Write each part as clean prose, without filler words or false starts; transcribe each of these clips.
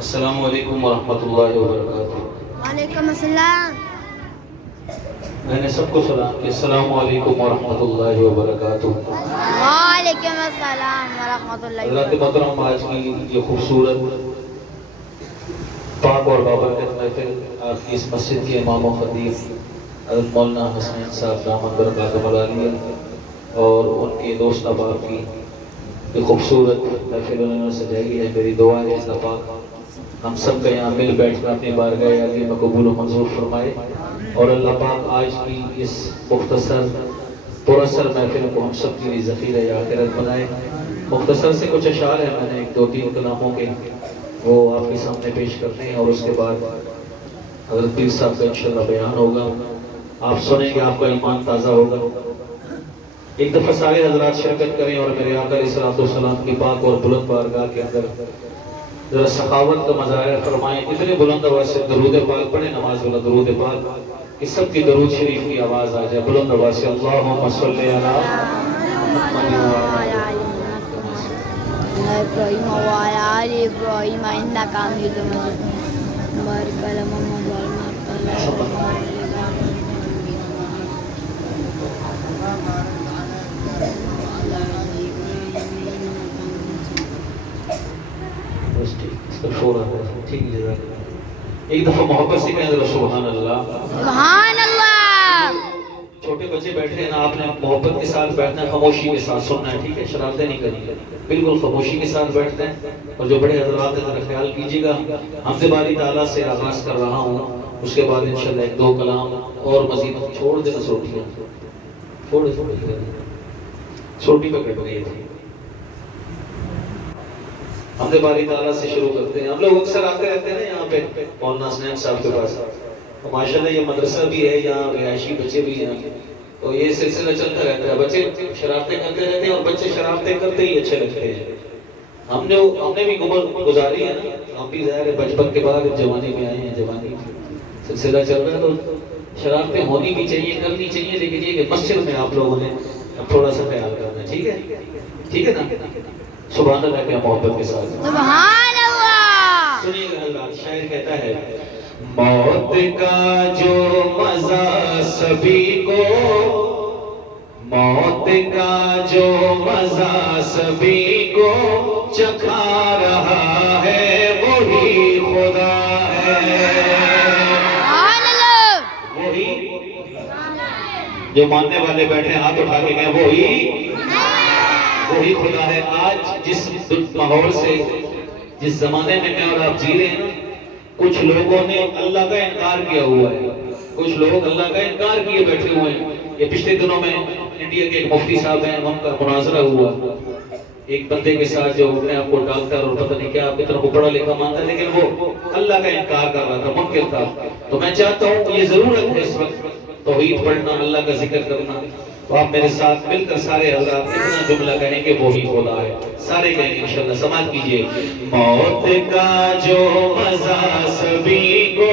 السلام علیکم ورحمۃ اللہ وبرکاتہ۔ وعلیکم السلام۔ میں نے سب کو سلام کیا، السلام علیکم ورحمۃ اللہ وبرکاتہ۔ وعلیکم السلام ورحمۃ اللہ حضرات وبرکاتہ۔ محترم، آج کی یہ خوبصورت پاک اور بابرکت محفل آپ کی اس مسجد کے امام و خطیب حضرت مولانا حسنین صاحب دامت برکاتہ العالیہ اور ان کے دوست احباب کی یہ خوبصورت محفل انہوں نے سجائی ہے۔ میری دعا ہے اللہ پاک ہم سب کا یہاں مل بیٹھ کر اپنی بارگاہ عالیہ میں قبول و منظور فرمائے، اور اللہ پاک آج کی اس مختصر پراثر محفل کو ہم سب کے لیے ذخیرہ آخرت بنائے۔ مختصر سے کچھ اشعار ہیں، میں نے ایک دو تین کلاموں کے وہ آپ کے سامنے پیش کرنے ہیں، اور اس کے بعد حضرت پیر صاحب کا انشاءاللہ بیان ہوگا، آپ سنیں گے، آپ کا ایمان تازہ ہوگا۔ ایک دفعہ سارے حضرات شرکت کریں اور میرے آقا علیہ الصلوۃ والسلام کی پاک اور بلند بارگاہ کے اندر ذرا سخاوت کا مظاہرہ فرمائیں، اتنے بلند آواز سے درود پاک پڑھیں، نماز والا درود پاک، کہ سب کی درود شریف کی آواز آ جائے بلند آواز سے، اللہم صلی علی محمد ابراہیم وعلی آل ابراہیم انک حمید مجید بارک علی محمد وعلی آل محمد۔ بس ٹھیک، اس کا شور آ رہا ہے، ٹھیک ہے۔ ایک دفعہ محبت سے کہیں ذرا سبحان اللہ۔ سبحان اللہ۔ چھوٹے بچے بیٹھے ہیں نا، آپ نے محبت کے ساتھ بیٹھنا ہے، خاموشی کے ساتھ سننا ہے، ٹھیک ہے، شرارتیں نہیں کرنی، بالکل خاموشی کے ساتھ بیٹھتے ہیں۔ اور جو بڑے حضرات ہیں ذرا خیال کیجیے گا، حمد باری تعالیٰ سے آغاز کر رہا ہوں، اس کے بعد انشاءاللہ ایک دو کلام اور مزید چھوڑ دینا، سوٹیاں تھوڑے چھوٹی پہ کٹ گئی تھی۔ حمد باری تعالیٰ سے شروع کرتے ہیں۔ ہم لوگ اکثر آتے رہتے ہیں نا یہاں پہ مولانا حسنین صاحب کے پاس، تو ماشاءاللہ یہ مدرسہ بھی ہے، یہاں رہائشی بچے بھی ہیں، تو یہ سلسلہ چلتا رہتا ہے، بچے شرارتیں کرتے رہتے ہیں اور بچے شرارتیں کرتے ہی اچھے لگتے ہیں۔ ہم نے بھی گزاری ہے نا، ہم بھی ظاہر ہے بچپن کے بعد جوانی میں آئے ہیں، جوانی سلسلہ چل رہا ہے، تو شرارتیں ہونی بھی چاہیے، کرنی چاہیے، لیکن یہ کہ مسجد میں آپ لوگوں نے تھوڑا سا خیال کرنا ہے، ٹھیک ہے، ٹھیک ہے نا؟ سبحان اللہ کیا محبت کے ساتھ سبحان اللہ۔ سنیے گا حضرات، شاعر کہتا ہے، موت کا جو مزہ سبھی کو، موت کا جو مزہ سبھی کو چکھا رہا ہے وہی خدا ہے۔ سبحان اللہ۔ وہی جو ماننے والے بیٹھے ہاتھ اٹھا کے کہیں وہی خدا ہے۔ آج جس ماحول سے، جس زمانے میں میں اور آپ جی رہے ہیں، کچھ لوگوں نے اللہ کا انکار کیا ہوا ہے، کچھ لوگ اللہ کا انکار کیے بیٹھے ہوئے ہیں۔ یہ پچھلے دنوں میں انڈیا کے ایک مفتی صاحب ہیں، ان کا مناظرہ ہوا ایک بندے کے ساتھ جو اپنے آپ کو ڈاکٹر اور پتہ نہیں کیا آپ کی طرف کو پڑھا لکھا مانتا ہے، لیکن وہ اللہ کا انکار کر رہا تھا، منکر تھا۔ تو میں چاہتا ہوں یہ ضرورت ہے اس وقت توحید پڑھنا، اللہ کا ذکر کرنا، تو آپ میرے ساتھ مل کر سارے حضرات اتنا جملہ کہیں کہ وہی خدا ہے، سارے کہیں گے انشاءاللہ، سماعت کیجئے۔ موت کا جو مزہ سبھی کو،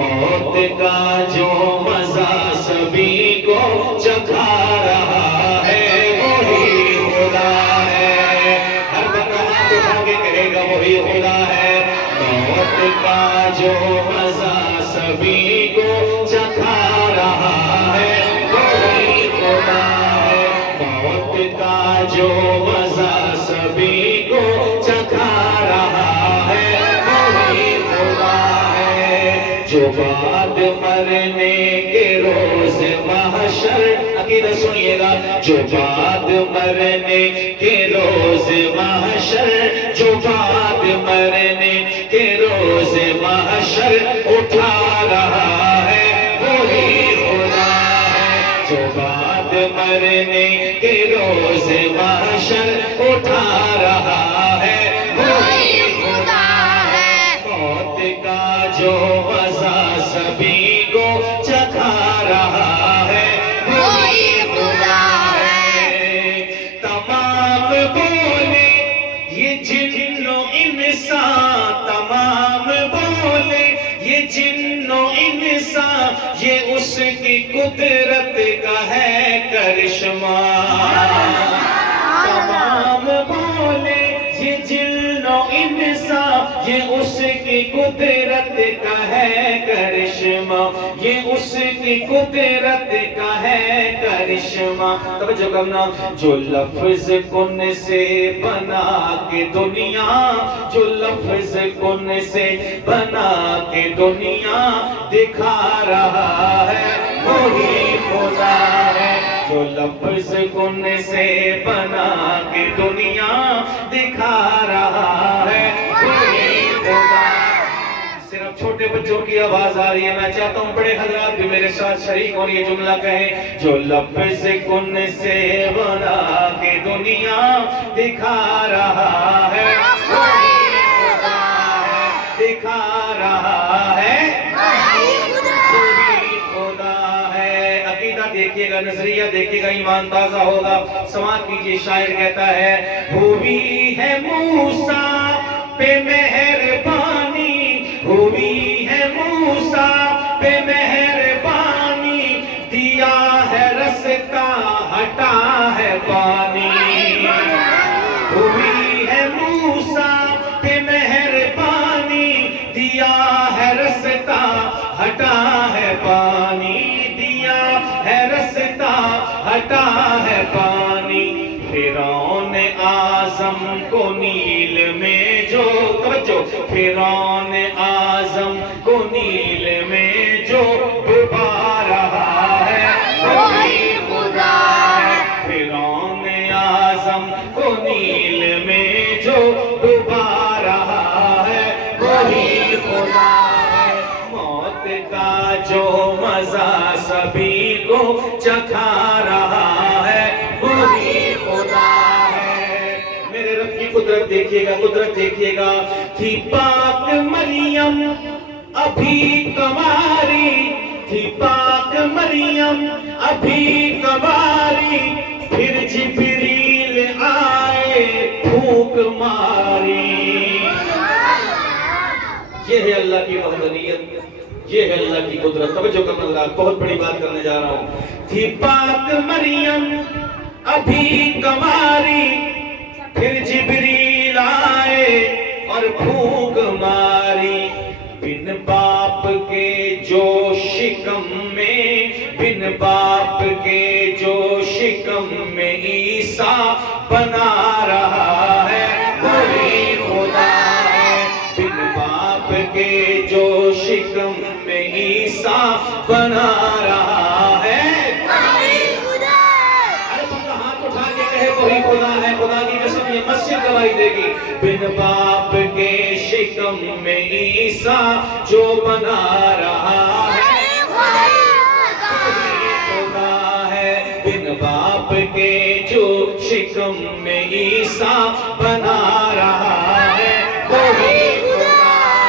موت کا جو مزہ سبھی کو چکھا رہا ہے وہی خدا ہے۔ ہر بندہ ہاتھ اٹھا کے کہے گا وہی خدا ہے۔ موت کا جو مزہ سبھی کو چکھا رہا ہے وہی خدا ہے۔ موت کا جو مزہ سبھی کو چکھا رہا ہے وہی خدا ہے۔ جو بعد مرنے کے روز محشر، عقیدہ سنیے گا، جو بعد مرنے کے روز محشر، جو بعد مرنے کے روز محشر اٹھا رہا ہے وہی خدا ہے۔ جو بعد مرنے کے روز محشر اٹھا رہا ہے وہی خدا ہے۔ موت کا جو مزہ سبھی کو چکھا رہا ہے وہی خدا ہے۔ تمام بولے یہ جن جن و انسان تمام بولے، یہ جن و انسان یہ اس کی قدرت کا ہے کرشمہ، تمام بولے یہ جن و انسان یہ اس کی قدرت کا ہے کرشمہ، یہ اس کی قدرت کا ہے کرشمہ۔ توجہ کرنا، جو لفظ کن سے بنا کے دنیا، جو لفظ کن سے بنا کے دنیا دکھا رہا ہے وہی خدا ہے، جو لفظ کن سے بنا کے دنیا دکھا رہا ہے وہی خدا۔ صرف چھوٹے بچوں کی آواز آ رہی ہے، میں چاہتا ہوں بڑے حضرات بھی میرے ساتھ شریک اور یہ جملہ کہیں، جو لفظ کن سے بنا کے دنیا دکھا رہا ہے وہی خدا ہے، دکھا رہا ہے وہی خدا ہے۔ عقیدہ دیکھیے گا، نظریہ دیکھیے گا، ایمان تازہ ہوگا۔ سماعت کیجئے، شاعر کہتا ہے، ہوئی ہے موسیٰ پہ مہربانی، ہوئی ہے موسیٰ پہ مہربانی، دیا ہے رستہ ہٹا ہے پانی، ہوئی ہے موسیٰ پہ مہربانی، دیا ہے رستہ ہٹا ہے پانی، دیا ہے رستہ ہٹا ہے پانی۔ فرعون اعظم کو نیل میں جو، توجہ، فرعون اعظم کو نیل میں جو ڈبا رہا ہے وہی خدا ہے، فرعون اعظم کو نیل میں جو ڈبا رہا ہے وہی خدا ہے۔ موت کا جو مزہ سبھی کو چکھا رہا ہے وہی خدا ہے۔ میرے رب کی قدرت دیکھیے گا، قدرت دیکھیے گا۔ تھی پاک مریم ابھی کنواری، تھی پاک مریم ابھی کنواری، پھر جبریل آئے پھونک ماری۔ یہ ہے اللہ کی وحدانیت، یہ ہے اللہ کی قدرت۔ توجہ کرنا اللہ، بہت بڑی بات کرنے جا رہا ہوں۔ تھی پاک مریم ابھی کنواری، پھر جبریل آئے اور پھونک ماری، بن باپ کے جو شکم میں، بن باپ کے جو شکم میں عیسیٰ بنا رہا ہے وہی خدا ہے، بن باپ کے جو شکم میں عیسیٰ بنا رہا ہے وہی خدا ہے۔ ارے بندہ ہاتھ اٹھا کے کہے وہی خدا ہے، خدا کی قسم یہ مسجد گواہی دے گی۔ بن باپ کے شکم میں عیسیٰ جو بنا رہا ہے وہی خدا ہے، بن باپ کے جو شکم میں عیسیٰ بنا رہا ہے وہی خدا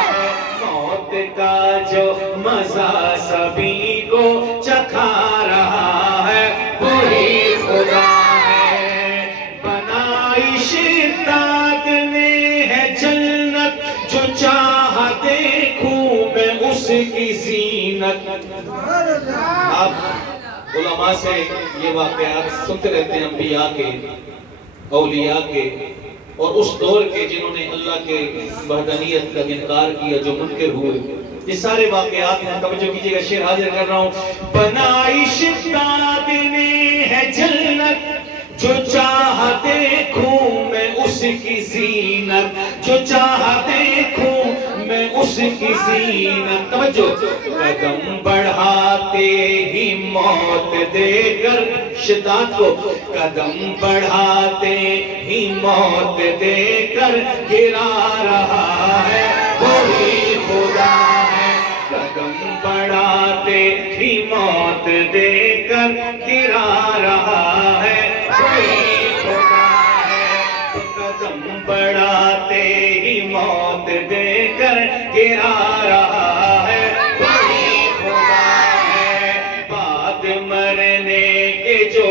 ہے۔ موت کا جو مزہ سبھی کو چکھا رہا ہے وہی خدا ہے۔ بنائی شدت نے ہے جنت، جو چاہا دیکھوں میں اس کی زینت۔ آپ علماء سے یہ واقعات سنتے رہتے ہیں، انبیاء کے، اولیاء کے، اور اس دور کے جنہوں نے اللہ کے وحدانیت کا انکار کیا، جو منکر ہوئے۔ یہ سارے واقعات ہیں، توجہ کیجئے گا، شعر حاضر کر رہا ہوں۔ بنائی شدت نے ہے جنت، جو چاہا دیکھوں میں اس کی زینت، جو چاہا دیکھوں میں اس کی زینت۔ توجہ، قدم بڑھاتے ہی موت دے کر، شدت کو قدم بڑھاتے ہی موت دے کر گرا رہا ہے وہی خدا ہے، قدم بڑھاتے ہی موت دے کر گرا رہا ہے وہی خدا ہے، قدم بڑھاتے ہی موت دے کر گرا رہا ہے وہی خدا ہے، بعد مرنے کے جو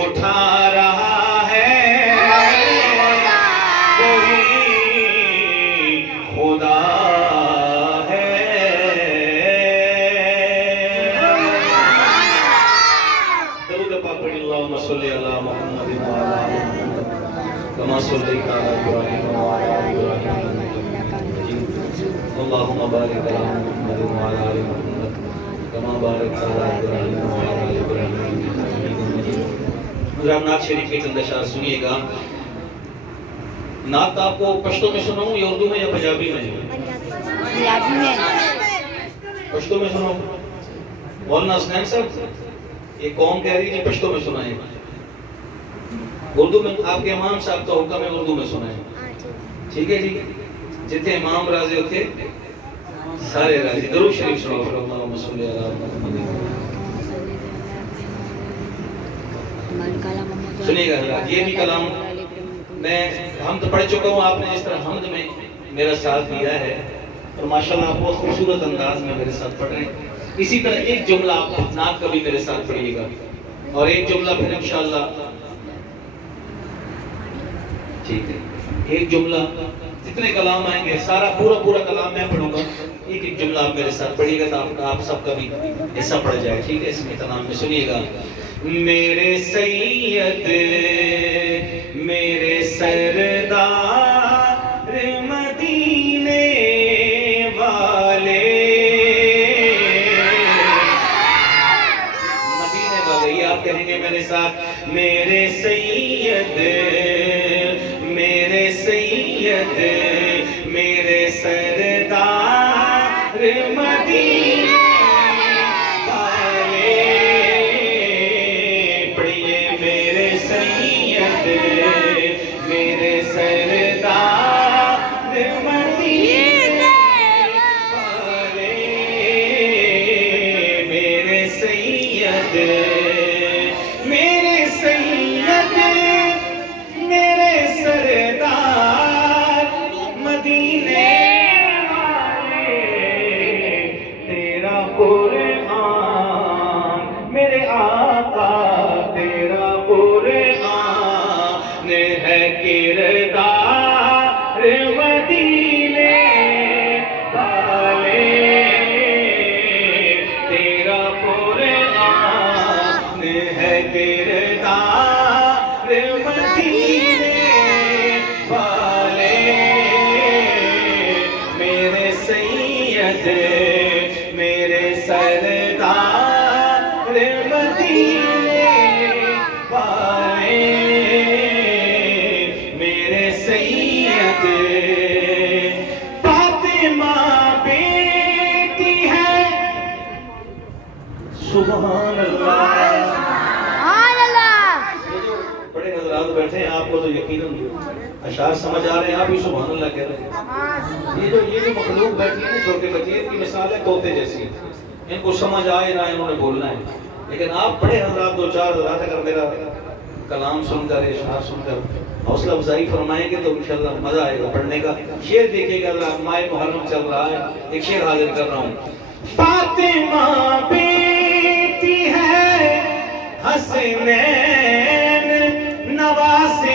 اٹھا رہا ہے وہی اللهم بارك على محمد وعلى آل محمد كما باركت على إبراهيم وعلى آل إبراهيم إنك حميد مجيد. حضرات نعت شریف کے چند اشعار سنیے گا. نعت آپ کو پشتو میں سناؤں یا اردو میں یا پنجابی میں؟ پنجابی میں. پشتو میں سناؤں. مولانا حسنین صاحب یہ قوم کہہ رہی ہے پشتو میں سنائیں. اردو میں آپ کے امام صاحب کا حکم ہے اردو میں سنائیں. ٹھیک ہے جی. جتنے امام راضی ہوتے سارے راضی. درود شریف سناؤ. اللہم صلی علی محمد. سنیے گا حضرات یہ بھی کلام میں حمد پڑھ چکا ہوں. آپ نے جس طرح حمد میں میرا ساتھ دیا ہے اور ماشاءاللہ آپ بہت خوبصورت انداز میں میرے ساتھ پڑھ رہے ہیں. اسی طرح ایک جملہ آپ نعت کا بھی میرے ساتھ پڑھیے گا اور ایک جملہ پھر انشاءاللہ. ٹھیک ہے. ایک جملہ جتنے کلام آئیں گے سارا پورا کلام میں پڑھوں گا. ایک ایک جملہ آپ میرے ساتھ پڑھیے گا تو آپ سب کا بھی حصہ پڑ جائے. ٹھیک ہے. اس میں تمام میں سنیے گا. میرے سید میرے سردار مدینے والے. مدینے والے یہ آپ کہیں گے میرے ساتھ. میرے سید میرے سید میرے سردار مدینے والے. پڑھیے میرے سید میرے سردار مدینے والے. میرے سید میرے سید میرے سردار مدینے والے. تیرا قرآن میرے آقا تیرا قرآن ہے کردار مدینے والے. تیرا قرآن ہے کردار مدینے والے. میرے سید میرے سردار مدینے والے. میرے سید فاطمہ بیٹی ہے. سبحان اللہ. یہ جو بڑے حضرات بیٹھے ہیں آپ کو تو یقیناً اشعار سمجھ آ رہے ہیں. آپ بھی سبحان اللہ کہہ رہے ہیں. یہ جو مخلوق بیٹھی ہے نا چھوٹے بچے کی مثال ہے طوطے جیسی. ان کو سمجھ آئے نہ انہوں نے بولنا ہے. لیکن آپ بڑے حضرات دو چار حضرات اگر میرا کلام سن کر اشعار سن کر حوصلہ افزائی فرمائیں گے تو انشاءاللہ مزہ آئے گا پڑھنے کا. شعر دیکھیے گا. اگر ماہ محرم چل رہا ہے ایک شعر حاضر کر رہا ہوں. فاطمہ بیٹی ہے حسنین نواسے